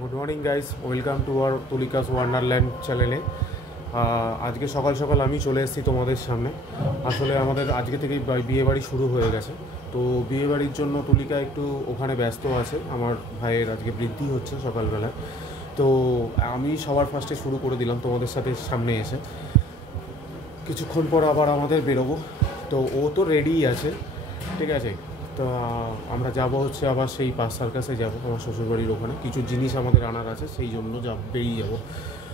Good morning guys, welcome to our Tulika's Wonderland চ্যানেলে। আজকে সকাল সকাল আমি চলে এসেছি তোমাদের সামনে। আসলে আমাদের আজকে থেকেই বিয়েবাড়ি শুরু হয়ে গেছে। তো বিয়েবাড়ির জন্য তুলিকা একটু ওখানে ব্যস্ত আছে। আমার ভাইয়ের আজকে বৃদ্ধি হচ্ছে সকালবেলায়। তো আমি সবার ফার্স্টে শুরু করে দিলাম তোমাদের সাথে সামনে এসে। কিছুক্ষণ পর আবার আমাদের বেরোবো। তো ও তো রেডিই আছে, ঠিক আছে। তো আমরা যাব হচ্ছে আবার সেই পাঁচ সার্কাসে যাব, আমার শ্বশুরবাড়ির ওখানে কিছু জিনিস আমাদের আনার আছে, সেই জন্য বেরিয়ে যাব।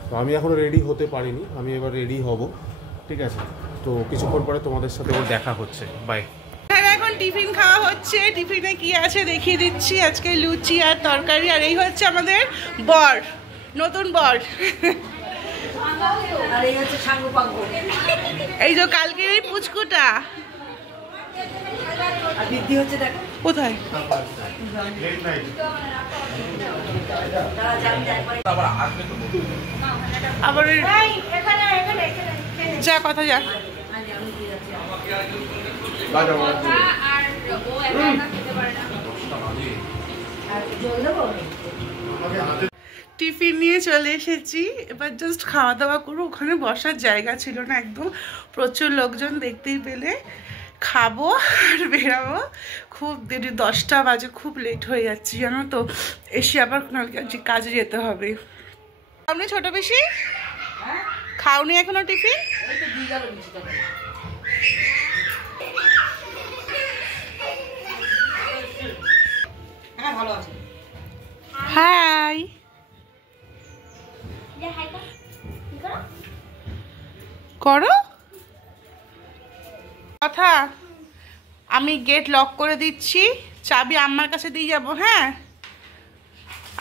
তো আমি এখনও রেডি হতে পারিনি, আমি এবার রেডি হব, ঠিক আছে। তো কিছুক্ষণ পরে তোমাদের সাথে ওর দেখা হচ্ছে। বাই। এখন টিফিন খাওয়া হচ্ছে। টিফিনে কি আছে দেখিয়ে দিচ্ছি। আজকে লুচি আর তরকারি। আর এই হচ্ছে আমাদের বর, নতুন বর। এই যে কালকের এই পুচকুটা কোথায়? আবার যা কথা যা। টিফিন নিয়ে চলে এসেছি, এবার জাস্ট খাওয়া দাওয়া করবো। ওখানে বসার জায়গা ছিল না, একদম প্রচুর লোকজন দেখতেই পেলে। খাবো আর বেরাবো। খুব দেরি, 10টা বাজে, খুব লেট হয়ে যাচ্ছে জানো তো। এসে আবার কাজে যেতে হবে। আপনি ছোট বেশি খাওনি এখনো টিফিন? হাই করো কথা। আমি গেট লক করে দিচ্ছি, চাবি আম্মার কাছে দিয়ে যাবো। হ্যাঁ,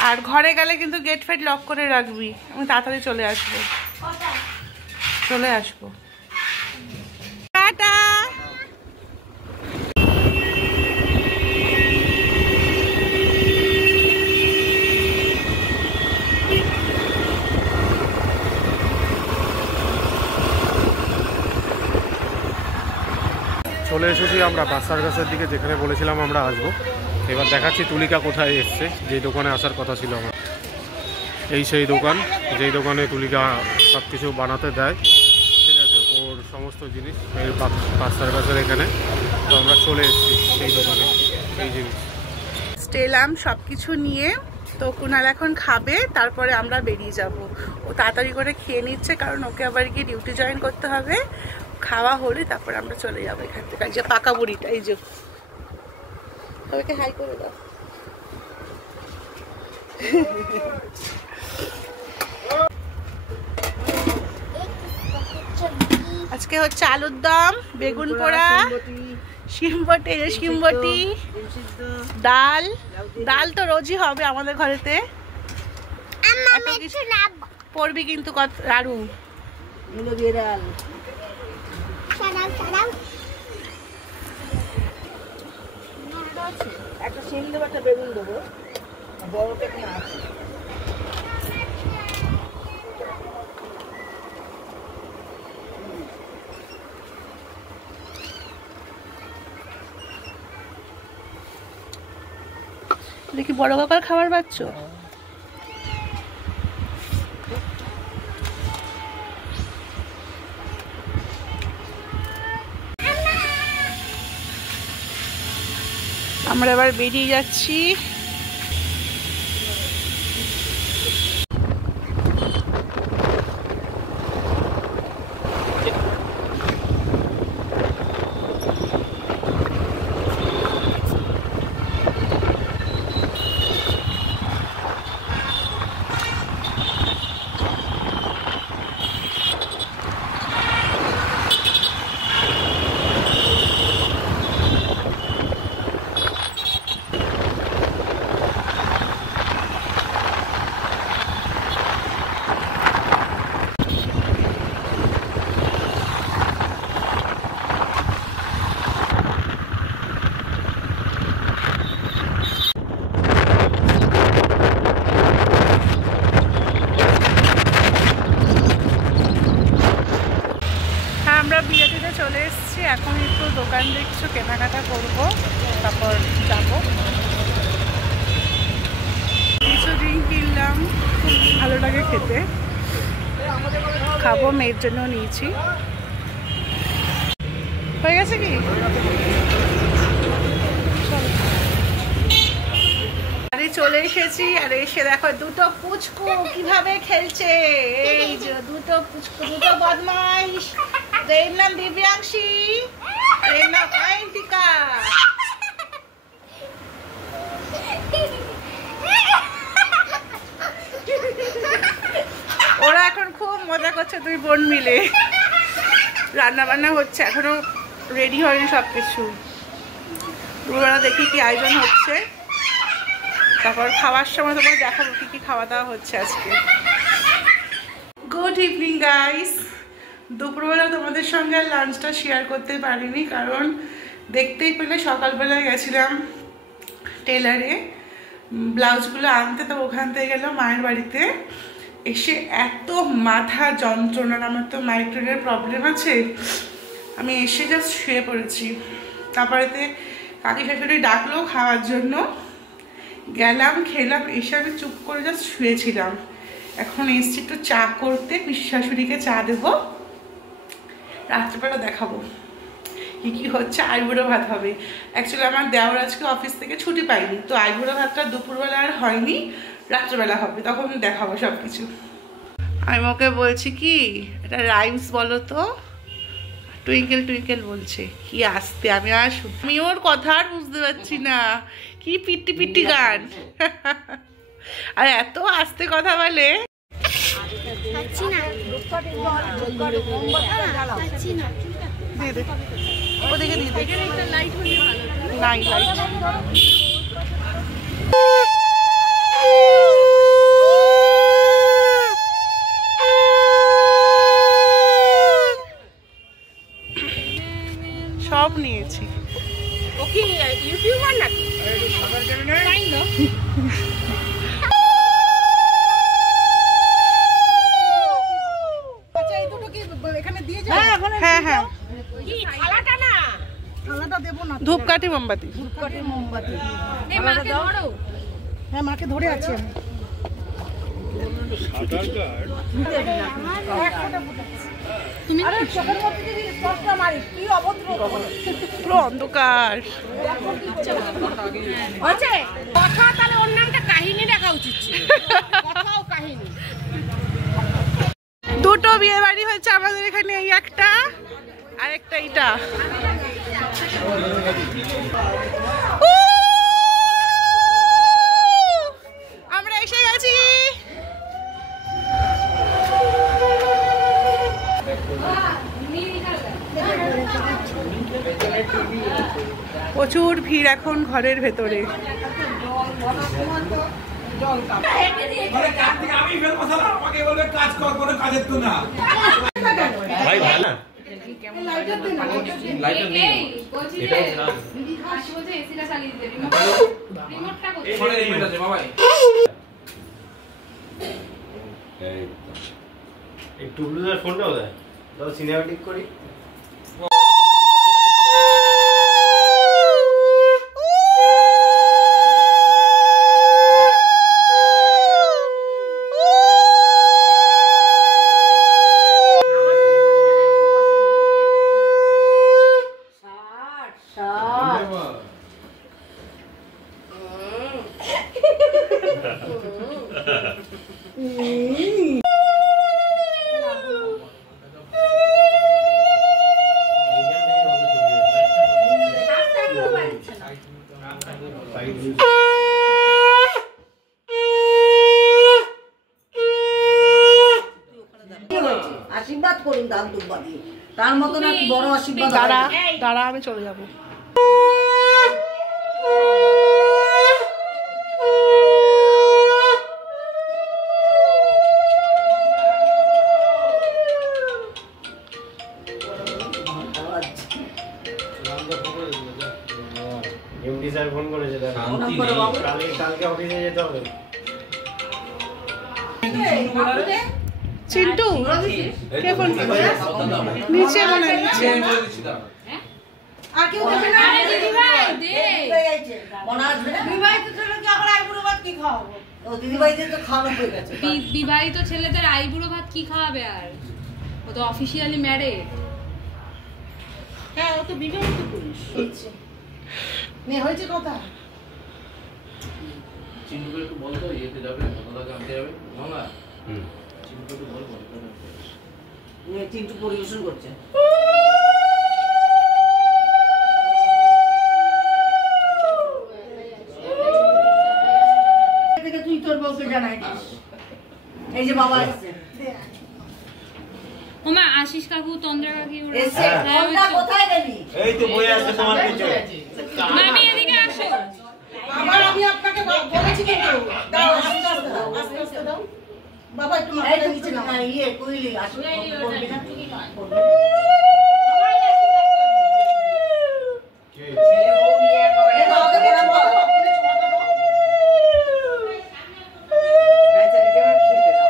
আর ঘরে গেলে কিন্তু গেট ফেট লক করে রাখবি। আমি তাড়াতাড়ি চলে আসবো। টাটা। চলে এসেছি আমরা পাঁচ সার্কাসের দিকে, যেখানে বলেছিলাম আমরা আসবো। এবার দেখাচ্ছি তুলিকা কোথায় এসছে, যেই দোকানে আসার কথা ছিল আমার। এই সেই দোকান, যেই দোকানে তুলিকা সব কিছু বানাতে দেয়, ঠিক আছে, ওর সমস্ত জিনিস এই পাঁচ সার্কাসের এখানে। তো আমরা চলে এসেছি সেই দোকানে, এই জিনিস এলাম সব কিছু নিয়ে। তো কুনাল এখন খাবে, তারপরে আমরা বেরিয়ে যাব। ও তাড়াতাড়ি করে খেয়ে নিচ্ছে, কারণ ওকে আবার গিয়ে ডিউটি জয়েন করতে হবে। খাওয়া হলে তারপরে আমরা চলে যাবো এখান থেকে। এই যে পাকা বুড়িটা, এই যে সবাইকে হাই করে দাও। আজকে হচ্ছে আলুর দম, বেগুন পোড়া, শিমবটি, ডাল। ডাল তো রোজই হবে আমাদের ঘরেতে। পড়বি কিন্তু কত লাড়ু। একটা শিম দেবো, একটা বেগুন দেবো, বড় পেটে আছে। দেখি বড় কাকার খাবার পাচ্ছ? আমরা এবার বেরিয়ে যাচ্ছি। চলে এসেছি। এখন একটু দোকান দেখছো, কেনাকাটা করবো, তারপর যাবো। কিছু ড্রিঙ্ক কিনলাম, লাগে খেতে। খাবো, মেয়ের জন্য নিয়েছি। হয়ে গেছে কি? আরে চলে এসেছি, আর এসে দেখো দুটো পুচকু কিভাবে খেলছে। এই যে দুটো পুচকু, দুটো বদমাইশ। এর নাম দিব্যাংশী, এর নাম আয়ন্তিকা। ওরা এখন খুব মজা করছে দুই বোন মিলে। রান্না বান্না হচ্ছে, এখনো রেডি হয়নি সবকিছু। দুপুরবেলা দেখি কি আয়োজন হচ্ছে, তারপর খাওয়ার সময় তোমার দেখাবো কি কি খাওয়া দাওয়া হচ্ছে আজকে। Good evening guys. দুপুরবেলা তোমাদের সঙ্গে আর লাঞ্চটা শেয়ার করতে পারিনি, কারণ দেখতেই পেলে সকালবেলা গেছিলাম টেলারে ব্লাউজগুলো আনতে। তো ওখান থেকে গেলাম মায়ের বাড়িতে, এসে এত মাথা যন্ত্রণা, আমার তো মাইগ্রেনের প্রবলেম আছে। আমি এসে জাস্ট শুয়ে পড়েছি। তারপরেতে কাকি শাশুড়ি ডাকলো খাওয়ার জন্য, গেলাম, খেলাম, এসে আমি চুপ করে জাস্ট শুয়েছিলাম। এখন এসছি একটু চা করতে, পিসি শাশুড়িকে চা দেবো, রাত্রেবেলা দেখাবো কি কি হচ্ছে। আইবুড়ো ভাত হবে। অ্যাকচুয়ালি আমার দেওর আজকে অফিস থেকে ছুটি পাইনি, তো আইবুড়ো ভাতটা দুপুরবেলা আর হয়নি, রাত্রেবেলা হবে, তখন দেখাবো সব কিছু। আমি ওকে বলছি কি এটা রাইমস বলো তো, টুইঙ্কেল টুইঙ্কেল বলছে কি আসতে। আমি ওর কথা আর বুঝতে পারছি না, কি পিটি পিটি গান। আর এত আস্তে কথা বলে। ওদিকে নাই লাইট। সব নিয়েছি। ওকে ইউটিউবার নাকি? তাই না? আচ্ছা এই দুটো কি এখানে দিয়ে যাও? হ্যাঁ হ্যাঁ, কি থালাটা না? থালাটা দেব না। ধূপকাঠি মোমবাতি। ধূপকাঠি মোমবাতি। এই মাকে ধরো। হ্যাঁ মাকে ধরে আছি আমি। তুমি আরে চোখের মধ্যে যদি স্পর্শটা মারি কি অভদ্র, পুরো অন্ধকার। আচ্ছা কথা তাহলে ওর নামটা কাহিনী রাখা উচিত ছিল। কথাও কাহিনী। দুটো বিয়ে বাড়ি হয়েছে আমাদের এখানে, এই একটা আর একটা এইটা। আমরা এসে গেছি। প্রচুর ভিড় এখন ঘরের ভেতরে। ফোনটাও দেয়, সিনেমাটিক করি। আশীর্বাদ করুন দান দুব্বাদি, তার মতন এক বড় আশীর্বাদ। দাঁড়া দাঁড়া, আমি চলে যাবো। এমডি স্যার ফোন করেছে, কালকে অফিসে যেতে হবে। চিন্টু কে ফোন করেছে? নিচে মনে হয় নিচে। আর কেউ দেবে না? আরে দিদি ভাই দে। মনে আসবে না? দিদি ভাই তো চলো কি আবার আইবুড়ো ভাত কি খাওয়াবো? ও দিদিভাইদের তো খাওয়ানো হয়ে গেছে। বিবাহিত ছেলেদের আইবুড়ো ভাত কি খাওয়াবে আর? ও তো অফিসিয়ালি ম্যারেড। হ্যাঁ ও তো বিবাহিত পুরুষ। মেয়ে হয়েছে কথা। চিন্টুকে একটু বলতো ইয়েতে যাবে কথাটাকে আনতে যাবে বাংলা। চিন্টুকে একটু বলবো চিন্টু পরিবেশন করছে। তুই তোর বউকে জানাই দিস। এই যে বাবা আসছে। ওমা আশিস কাকু তন্দ্রা কাকি এসে কোনটা কোথায় গেলি? এই তো বই আসছে তোমার পিছনে। মামি এদিকে আসো। আবার আমি আপনাকে বলেছি কিন্তু দাও আস্তে আস্তে দাও আস্তে আস্তে দাও বাবা একটু মাথাটা নিচে নাও। না ইয়ে কইলি আসলে করবি না তুই করবি। ছেলে বউ নিয়ে করে দাও দেখে না বল আপনি ছোঁয়াটা দাও। বেচারিকে খেতে দাও।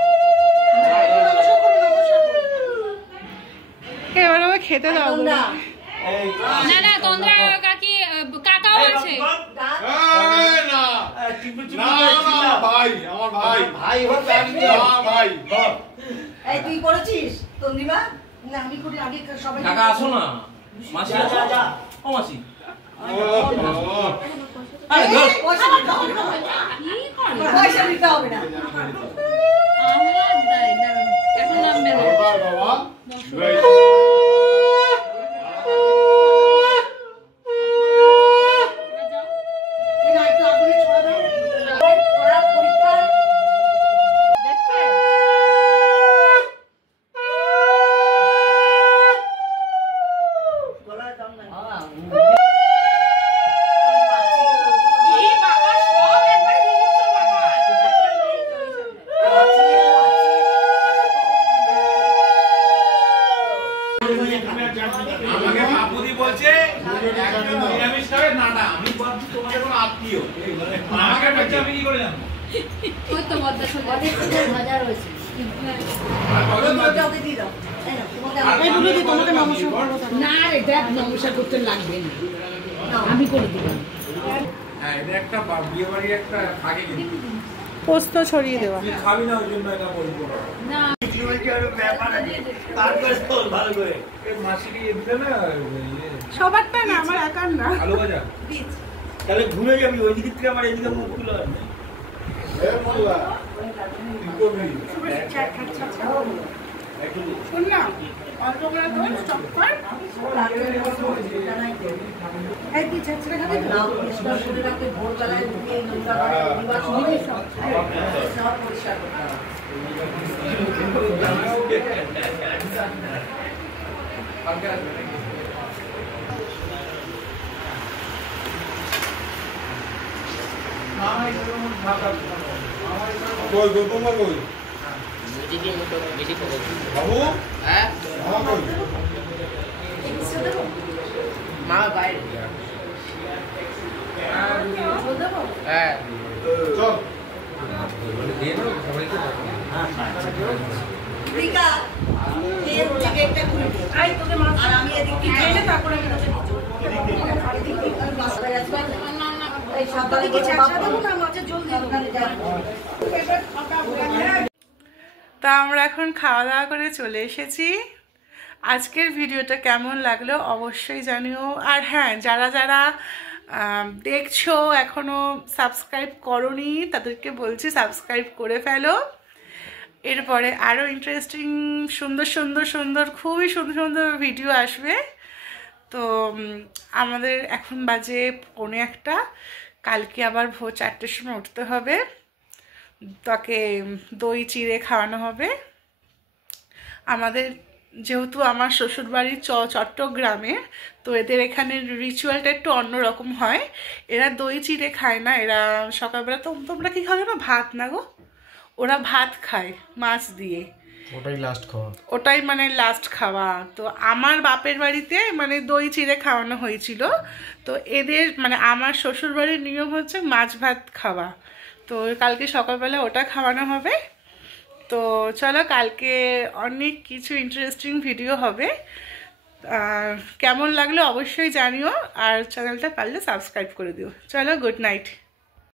এবার আবার খেতে দাও। না না তন্দ্রা কাকি কাকাও আছে। ভাই হোক এই তুই করেছিস তন্দিমা? না আমি করি আগে সবাই। কাকা আসো না মাসি আসো ও মাসি পয়সা দিতে হবে না। এখন নামবে না। আমাকে বাপুদি বলছে নিরামিষ খাবে না না আমি ভাবছি তোমাদের কোনো আত্মীয় আমাকে বলছে আমি কি করে জানবো ওই তো বদ্দা সবাই ভাজা রয়েছে। ওকে দিয়ে দাও। এই বুঝি তোমাকে নমস্কার করব। না রে দেখ নমস্কার করতে লাগবে না, আমি করে দিব। হ্যাঁ এটা একটা বিয়ে বাড়ির একটা আগে কিন্তু পোস্ত ছড়িয়ে দেওয়া। তুই খাবি না ওই জন্য এটা বলবো না ভালো করে মাসিকে দিলে না সবারটা না আমার একার না। আলু ভাজা তাহলে ঘুরে যাবি ওই দিক থেকে আমার এদিকে মুখ তুলে শোন না অল্প করে দাও স্টপ কর। এই তুই ছাড়ছড়া খাবি তো? নাও পরিষ্কার করে রাখতে ভোরবেলায় ঢুকে নোংরা করে নির্বাচন করে সব পরিষ্কার করতে হবে। মা বাইরে হ্যাঁ রিকা এই গেটটা খুলে দে। আই তোকে মাছ আর আমি এদিক থেকে খেলে তারপরে আমি তোকে এদিক থেকে আমি মাছ ধরে আসব। এই সাবধানে কিছু বাপ দেব না মাছের জল দিয়ে দোকানে যা। তা আমরা এখন খাওয়া দাওয়া করে চলে এসেছি। আজকের ভিডিওটা কেমন লাগলো অবশ্যই জানিও। আর হ্যাঁ যারা যারা দেখছো এখনও সাবস্ক্রাইব করোনি তাদেরকে বলছি সাবস্ক্রাইব করে ফেলো। এরপরে আরও ইন্টারেস্টিং সুন্দর সুন্দর সুন্দর খুবই সুন্দর সুন্দর ভিডিও আসবে। তো আমাদের এখন বাজে 1:45, কালকে আবার ভোর 4টের সময় উঠতে হবে। তাকে দই চিড়ে খাওয়ানো হবে। আমাদের যেহেতু আমার শ্বশুরবাড়ি চট্টগ্রামে, তো এদের এখানে রিচুয়ালটা একটু অন্যরকম হয়। এরা দই চিড়ে খায় না, এরা সকালবেলা তোমরা কি খাবে না? ভাত না গো, ওরা ভাত খায় মাছ দিয়ে। ওটাই লাস্ট খাওয়া, ওটাই মানে লাস্ট খাওয়া। তো আমার বাপের বাড়িতে মানে দই চিড়ে খাওয়ানো হয়েছিল। তো এদের মানে আমার শ্বশুরবাড়ির নিয়ম হচ্ছে মাছ ভাত খাওয়া। তো কালকে সকালবেলা ওটা খাওয়ানো হবে। তো চলো কালকে অনেক কিছু ইন্টারেস্টিং ভিডিও হবে। কেমন লাগলো অবশ্যই জানিও। আর চ্যানেলটা পারলে সাবস্ক্রাইব করে দিও। চলো গুড নাইট।